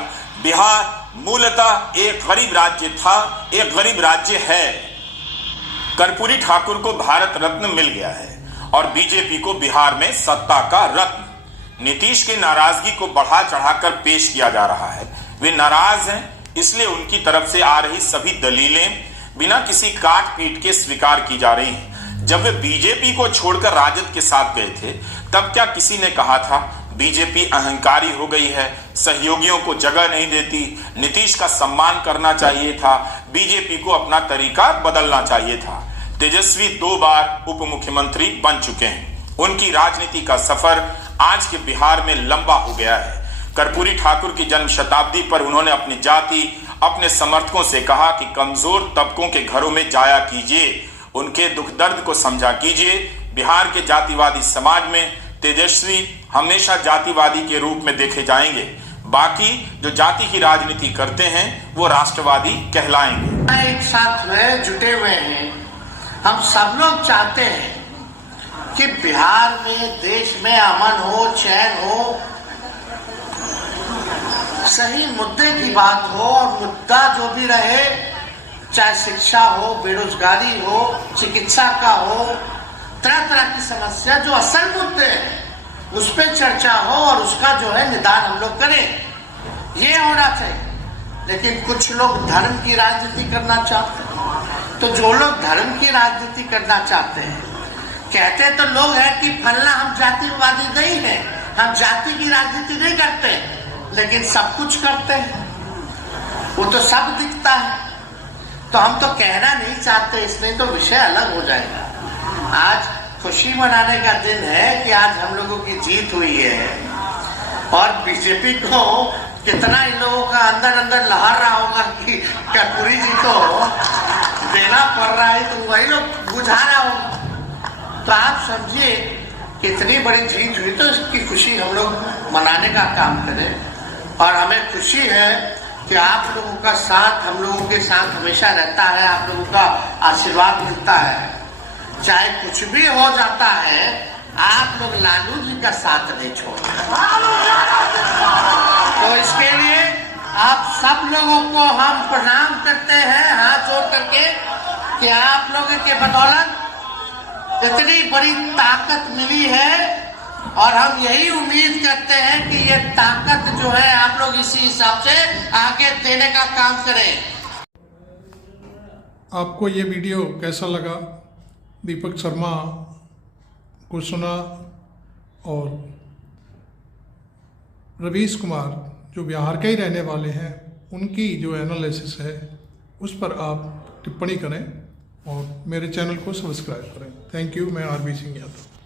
बिहार मूलतः एक गरीब राज्य था, एक गरीब राज्य है। कर्पूरी ठाकुर को भारत रत्न मिल गया है और बीजेपी को बिहार में सत्ता का रत्न। नीतीश की नाराजगी को बढ़ा चढ़ाकर पेश किया जा रहा है। वे नाराज हैं, इसलिए उनकी तरफ से आ रही सभी दलीलें बिना किसी काट पीट के स्वीकार की जा रही हैं। जब वे बीजेपी को छोड़कर राजद के साथ गए थे, तब क्या किसी ने कहा था बीजेपी अहंकारी हो गई है, सहयोगियों को जगह नहीं देती, नीतीश का सम्मान करना चाहिए था, बीजेपी को अपना तरीका बदलना चाहिए था। तेजस्वी 2 बार उप मुख्यमंत्री बन चुके हैं। उनकी राजनीति का सफर आज के बिहार में लंबा हो गया है। कर्पूरी ठाकुर की जन्म शताब्दी पर उन्होंने अपनी जाति, अपने समर्थकों से कहा कि कमजोर तबकों के घरों में जाया कीजिए, उनके दुख दर्द को समझा कीजिए। बिहार के जातिवादी समाज में तेजस्वी हमेशा जातिवादी के रूप में देखे जाएंगे। बाकी जो जाति की राजनीति करते हैं वो राष्ट्रवादी कहलाएंगे। एक साथ में जुटे हुए हैं। हम सब लोग चाहते हैं कि बिहार में, देश में अमन हो, चैन हो, सही मुद्दे की बात हो और मुद्दा जो भी रहे, चाहे शिक्षा हो, बेरोजगारी हो, चिकित्सा का हो, तरह तरह की समस्या जो असल मुद्दे हैं उस पर चर्चा हो और उसका जो है निदान हम लोग करें, ये होना चाहिए। लेकिन कुछ लोग धर्म की राजनीति करना चाहते हैं। तो जो लोग धर्म की राजनीति करना चाहते हैं, कहते तो लोग हैं कि फलना हम जातिवादी नहीं है, हम जाति की राजनीति नहीं करते, लेकिन सब कुछ करते हैं, वो तो सब दिखता है। तो हम तो कहना नहीं चाहते, इसलिए तो विषय अलग हो जाएगा। आज खुशी मनाने का दिन है कि आज हम लोगों की जीत हुई है और बीजेपी को कितना इन लोगों का अंदर अंदर लहर रहा होगा कि कर्पूरी जी को देना पड़ रहा है, तो वही लोग बुझा रहा होगा। तो आप समझिए कितनी बड़ी जीत हुई, तो इसकी खुशी हम लोग मनाने का काम करें। और हमें खुशी है कि आप लोगों का साथ हम लोगों के साथ हमेशा रहता है, आप लोगों का आशीर्वाद मिलता है। चाहे कुछ भी हो जाता है, आप लोग लालू जी का साथ नहीं छोड़ते। तो इसके लिए आप सब लोगों को हम प्रणाम करते हैं हाथ जोड़ करके कि आप लोगों के बदौलत इतनी बड़ी ताकत मिली है और हम यही उम्मीद करते हैं कि ये ताकत जो है आप लोग इसी हिसाब से आगे देने का काम करें। आपको ये वीडियो कैसा लगा? दीपक शर्मा को सुना और रवीश कुमार जो बिहार के ही रहने वाले हैं, उनकी जो एनालिसिस है उस पर आप टिप्पणी करें और मेरे चैनल को सब्सक्राइब करें। Thank you. मैं आरबी सिंह यादव।